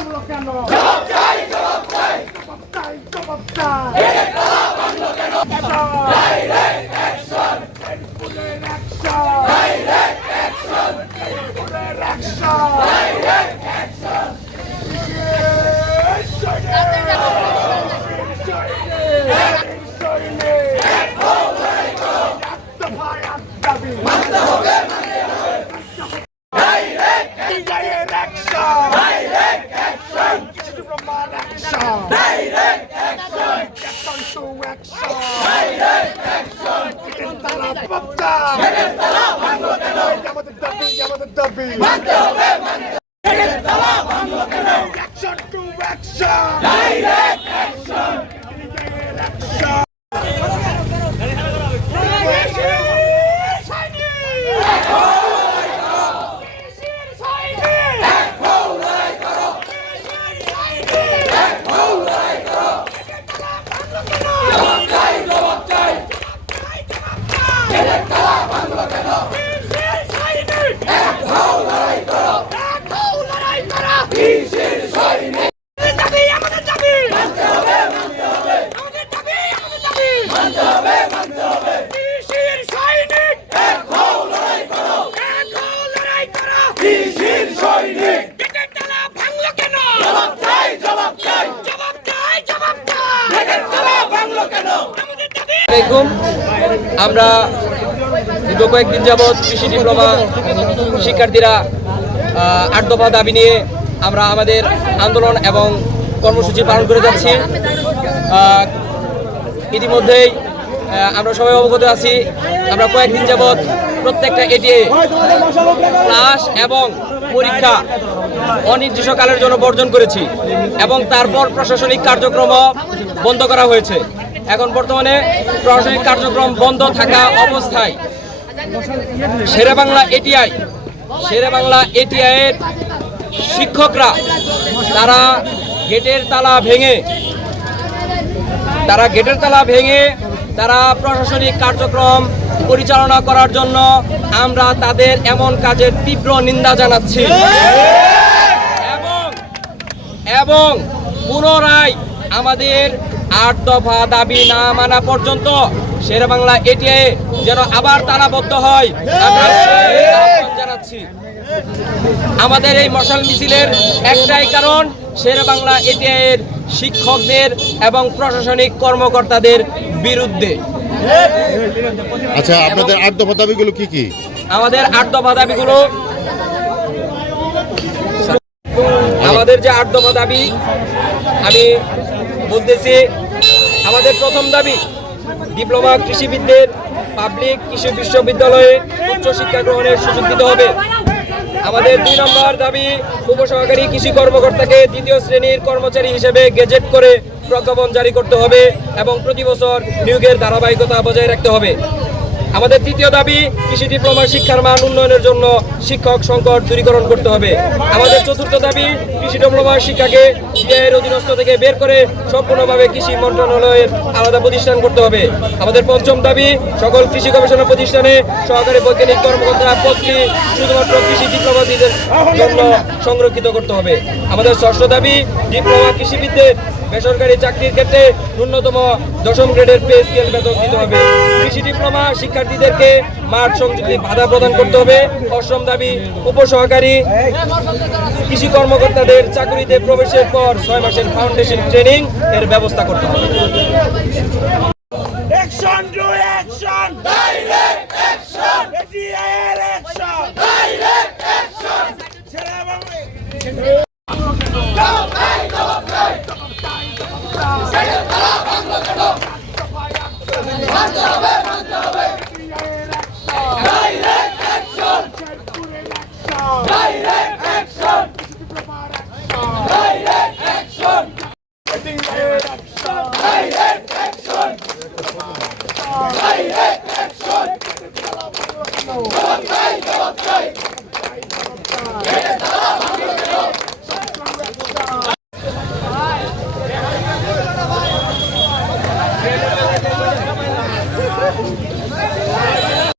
ভাঙলো কেন জবাব চাই জবাব চাই জবাব চাই জবাব চাই তালা ভাঙলো কেন ডাইরেক্ট অ্যাকশন ফুলের অ্যাকশন ডাইরেক্ট অ্যাকশন ফুলের অ্যাকশন ডাইরেক্ট অ্যাকশন মানতে হবে Direct action! Direct action! Superman action! Direct action! Get on to action! Direct action! Get তারা বাচ্চা! Get তারা ভাঙলো কেন? আমাদের দাবি আমাদের দাবি মানতে হবে মানতে Get তারা ভাঙলো কেন? Action to action! Direct action! Direct action! আলাইকুম। আমরা দীর্ঘ কয়েকদিন যাবৎ কৃষি ডিপ্লোমা শিক্ষার্থীরা আট দফা দাবি নিয়ে আমরা আমাদের আন্দোলন এবং কর্মসূচি পালন করে যাচ্ছি। ইতিমধ্যেই আমরা সবাই অবগত আছি, আমরা কয়েকদিন যাবৎ প্রত্যেকটা এটিএ ক্লাস এবং পরীক্ষা অনির্দিষ্টকালের জন্য বর্জন করেছি এবং তারপর প্রশাসনিক কার্যক্রম বন্ধ করা হয়েছে। এখন বর্তমানে প্রশাসনিক কার্যক্রম বন্ধ থাকা অবস্থায় শেরে বাংলা এটিআই, শেরে বাংলা এটিআই এর শিক্ষকরা, তারা গেটের তালা ভেঙে, তারা গেটের তালা ভেঙে তারা প্রশাসনিক কার্যক্রম পরিচালনা করার জন্য আমরা তাদের এমন কাজের তীব্র নিন্দা জানাচ্ছি। এবং পুনরায় আমাদের আট দফা দাবি না মানা পর্যন্ত শের বাংলা এটিআই যেন আবার তালাবদ্ধ হয়। আমরা জানাচ্ছি। আমাদের এই মশাল মিছিলের একটাই কারণ শের বাংলা এটিআইয়ের শিক্ষকদের এবং প্রশাসনিক কর্মকর্তাদের বিরুদ্ধে। আচ্ছা আপনাদের আট দফা দাবিগুলো কি কি? আমাদের আট দফা দাবিগুলো আমাদের যে আট দফা দাবি, আমি বলতেছি, আমাদের প্রথম দাবি, ডিপ্লোমা কৃষিবিদদের পাবলিক কৃষি বিশ্ববিদ্যালয়ে উচ্চশিক্ষা গ্রহণের সুযোগ দিতে হবে। আমাদের দুই নম্বর দাবি উপসহকারী কৃষি কর্মকর্তাকে দ্বিতীয় শ্রেণির কর্মচারী হিসেবে গেজেট করে প্রজ্ঞাপন জারি করতে হবে এবং প্রতি বছর নিয়োগের ধারাবাহিকতা বজায় রাখতে হবে। আমাদের তৃতীয় দাবি, কৃষি ডিপ্লোমা শিক্ষার মান উন্নয়নের জন্য শিক্ষক সংকট দূরীকরণ করতে হবে। আমাদের চতুর্থ দাবি, কৃষি ডিপ্লোমা শিক্ষাকে এর অধীনস্থ থেকে বের করে সম্পূর্ণভাবে কৃষি মন্ত্রণালয়ের আলাদা প্রতিষ্ঠান করতে হবে। আমাদের পঞ্চম দাবি, সকল কৃষি গবেষণা প্রতিষ্ঠানে সহকারী বৈজ্ঞানিক কর্মকর্তা পদটি শুধুমাত্র কৃষি ডিপ্লোমাদের জন্য সংরক্ষিত করতে হবে। আমাদের ষষ্ঠ দাবি, ডিপ্লোমা কৃষিবিদদের বেসরকারি চাকরির ক্ষেত্রে ন্যূনতম দশম গ্রেডের পে স্কেল বেতন দিতে হবে। কৃষি ডিপ্লোমা শিক্ষার্থীদেরকে মাঠ সংযুক্তি বাধা প্রদান করতে হবে। অষ্টম দাবি, উপসহকারী কৃষি কর্মকর্তাদের চাকরিতে প্রবেশের পর ছয় মাসের ফাউন্ডেশন ট্রেনিং এর ব্যবস্থা করতে হবে!